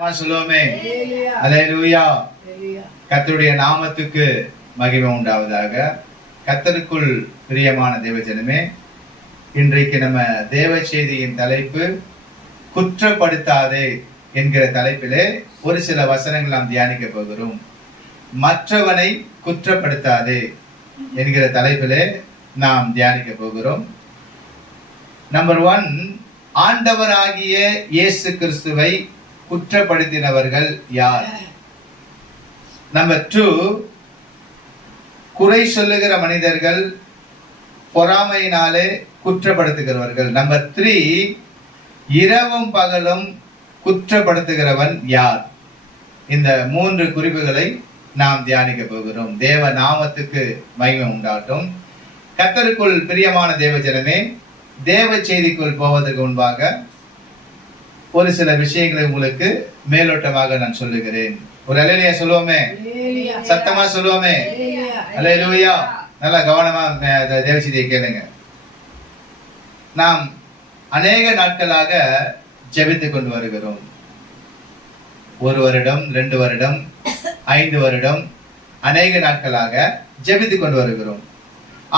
சொல்லுவோமே, அல்லேலூயா. கர்த்தருடைய நாமத்துக்கு மகிமை உண்டாவதாக. கர்த்தருக்குள் பிரியமான தேவஜனமே, இன்றைக்கு நம்ம தேவ செய்தியின் தலைப்பு குற்றப்படுத்தாதே என்கிற தலைப்பிலே ஒரு சில வசனங்கள் நாம் தியானிக்க போகிறோம். மற்றவனை குற்றப்படுத்தாதே என்கிற தலைப்பிலே நாம் தியானிக்க போகிறோம். நம்பர் 1, ஆண்டவராகிய இயேசு கிறிஸ்துவை குற்றப்படுத்தினவர்கள் யார்? நம்பர் 2, குறை சொல்லுகிற மனிதர்கள், பொறாமையினாலே குற்றப்படுத்துகிறவர்கள். நம்பர் 3, இரவும் பகலும் குற்றப்படுத்துகிறவன் யார்? இந்த 3 குறிப்புகளை நாம் தியானிக்க போகிறோம். தேவ நாமத்துக்கு மகிமை உண்டாகட்டும். கர்த்தருக்குள் பிரியமான தேவஜனமே, தேவ செய்திக்குள் போவதற்கு முன்பாக ஒரு சில விஷயங்களை உங்களுக்கு மேலோட்டமாக நான் சொல்லுகிறேன். ஒரு அல்லேலூயா சொல்லுவோமே, சத்தமா சொல்லுவோமே, அல்லேலூயா. நல்லா கவனமா தேவ செய்தியை கேளுங்க. நாம் அநேக நாட்களாக ஜெபித்துக் கொண்டு வருகிறோம். 1 வருடம், 2 வருடம், 5 வருடம், அநேக நாட்களாக ஜெபித்துக் கொண்டு வருகிறோம்.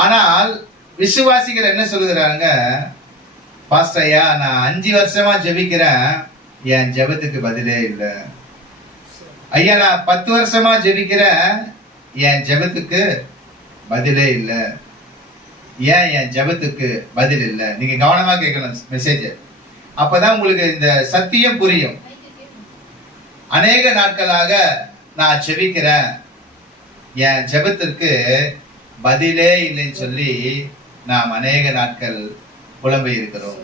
ஆனால் விசுவாசிகள் என்ன சொல்லுகிறாங்க? பாஸ்டர் ஐயா, நான் 5 வருஷமா ஜெபிக்கிறேன், என் ஜெபத்துக்கு பதிலே இல்லை. ஐயா, நான் 10 வருஷமா ஜெபிக்கிறேன், என் ஜெபத்துக்கு பதிலே இல்லை. ஏன் என் ஜெபத்துக்கு பதில் இல்லை? நீங்க கவனமா கேட்கணும் மெசேஜ். அப்பதான் உங்களுக்கு இந்த சத்தியம் புரியும். அநேக நாட்களாக நான் ஜெபிக்கிறேன், என் ஜெபத்திற்கு பதிலே இல்லைன்னு சொல்லி நாம் அநேக நாட்கள் புலம்பி இருக்கிறோம்.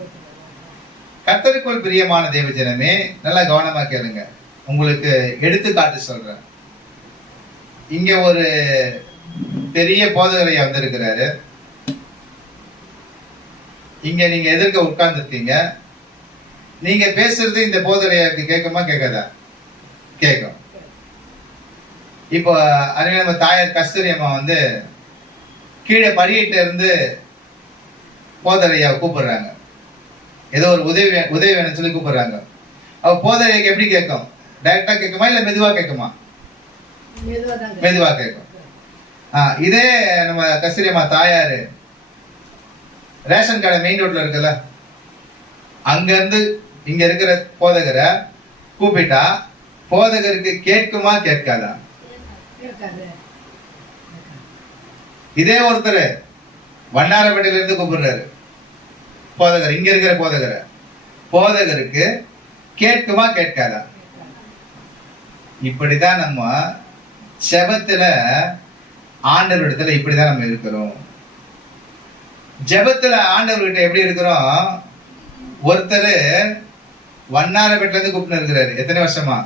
கர்த்தருக்குள் பிரியமான தேவஜனமே, நல்லா கவனமா கேளுங்க. உங்களுக்கு எடுத்துக்காட்டு சொல்றேன். இங்க ஒரு பெரிய போதகரை வந்திருக்கிறாரு. இங்க நீங்க எதிர்க்க உட்கார்ந்து இருக்கீங்க. நீங்க பேசுறது இந்த போதகரையாக்கு கேட்குமா கேட்காதா? கேட்கும். இப்போ அறிவு நம்ம தாயார் கஸ்தூரி அம்மா வந்து கீழே படியிட்ட இருந்து போதரையா கூப்பிடுறாங்க. ஏதோ ஒரு உதவி வேணும்னு சொல்லி கூப்பிடுறாங்க. அவ போதரைக்கு எப்படி கேட்கும்? டைரக்டா கேட்குமா இல்ல மெதுவா கேட்குமா? மெதுவா கேட்கும். இதே நம்ம கஸ்தூரியம்மா தாயாரு ரேஷன் கடை மெயின் ரோட்ல இருக்குல்ல, அங்க இருந்து இங்க இருக்கிற போதகரை கூப்பிட்டா போதகருக்கு கேட்குமா கேட்காதா? இதே ஒருத்தர் வண்ணாரப்பேட்டையில இருந்து கூப்பிடுறாரு போதகர், இங்க இருக்கிற போதகருக்கு கேட்குமா கேட்காதா? இப்படிதான் நம்ம ஜெபத்துல ஆண்டவரிடத்துல இப்படிதான் நம்ம இருக்கிறோம். ஜெபத்துல ஆண்டவர்கிட்ட எப்படி இருக்கிறோம்? ஒருத்தர் வண்ணாரப்பேட்டையில இருந்து கூப்பிட்டு இருக்கிறாரு. எத்தனை வருஷமா?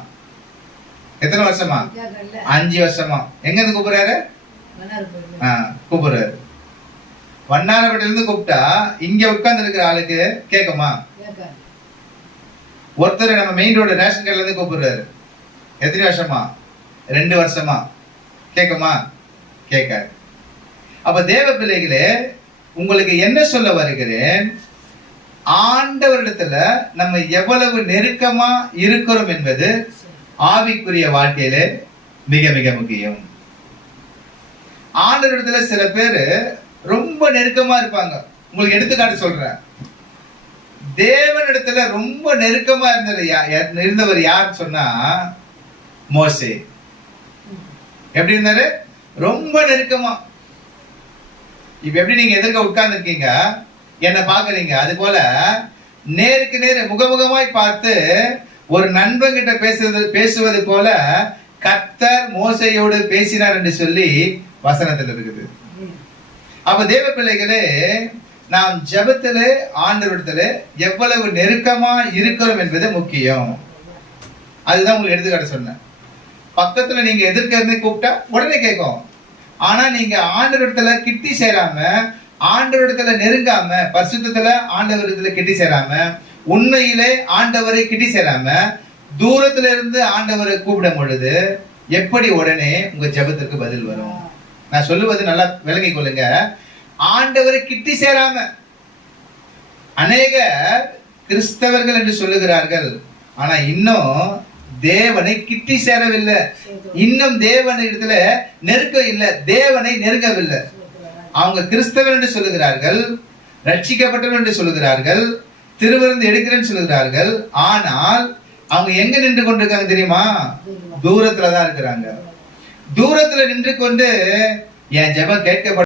5 வருஷமா. எங்க இருந்து கூப்பிடுறாரு? கூப்பிடுறாரு. வண்ணாரப்பேட்டையில இருந்து கூப்பிட்டா இங்க உட்கார்ந்து இருக்கிற ஆளுக்கு கேட்குமா? ஒருத்தர் நம்ம மெயின் ரோடு ரேஷன் கடையில இருந்து கூப்பிடுறாரு. எத்தனை வருஷமா? 2 வருஷமா. கேட்குமா? கேட்காது. அப்ப தேவ பிள்ளைகளே, உங்களுக்கு என்ன சொல்ல வருகிறேன்? ஆண்டவரிடத்துல நம்ம எவ்வளவு நெருக்கமா இருக்கிறோம் என்பது ஆவிக்குரிய வாழ்க்கையில மிக மிக முக்கியம். ஆண்டவரிடத்துல சில பேரு ரொம்ப நெருக்கமா இருப்பாங்க. உங்களுக்கு எடுத்துக்காட்டு சொல்றேன். தேவனிடத்துல ரொம்ப நெருக்கமா இருந்தவர் யாருன்னு சொன்னா மோசே. எப்படி இருந்தாரு? ரொம்ப நெருக்கமா. இப்ப எப்படி நீங்க எதிர்க்க உட்கார்ந்து இருக்கீங்க, என்ன பாக்குறீங்க, அது போல நேருக்கு நேரு முகமுகமாய் பார்த்து ஒரு நண்பன் கிட்ட பேசுவது போல கர்த்தர் மோசையோடு பேசினார் என்று சொல்லி வசனத்தில் இருக்குது. அப்ப தேவ பிள்ளைகளே, நாம் ஜெபத்திலே ஆண்டவரிடத்திலே எவ்வளவு நெருக்கமா இருக்கிறோம் என்பது முக்கியம். அதுதான் உங்களுக்கு எடுத்துக்காட்டு சொன்னேன். பக்கத்துல நீங்க எதிர்க்க இருந்து கூப்பிட்டா உடனே கேட்கும். ஆனா நீங்க ஆண்டவரிடத்துல கிட்டி சேராம, ஆண்டவரிடத்துல நெருங்காம, பரிசுத்தத்துல ஆண்டவரிடத்துல கிட்டி சேராம, உண்மையிலே ஆண்டவரை கிட்டி சேராம தூரத்துல இருந்து ஆண்டவரை கூப்பிடும் பொழுது எப்படி உடனே உங்க ஜெபத்திற்கு பதில் வரும்? நான் சொல்லுவது நல்லா விளங்கிக் கொள்ளுங்க. ஆண்டவரை கிட்டி சேராம அநேக கிறிஸ்தவர்கள் என்று சொல்லுகிறார்கள். ஆனா இன்னும் தேவனை கிட்டி சேரவில்லை. இன்னும் தேவன் இடத்துல நெருக்கம் இல்லை, தேவனை நெருங்கவில்லை. அவங்க கிறிஸ்தவர் என்று சொல்லுகிறார்கள், ரட்சிக்கப்பட்டவர் என்று சொல்லுகிறார்கள், திருவிருந்து எடுக்கிறேன்னு சொல்லுகிறார்கள். ஆனால் அவங்க எங்க நின்று கொண்டிருக்காங்க தெரியுமா? தூரத்துலதான் இருக்கிறாங்க. தூரத்துல நின்று கொண்டு என் ஜெபம் கேட்கப்பட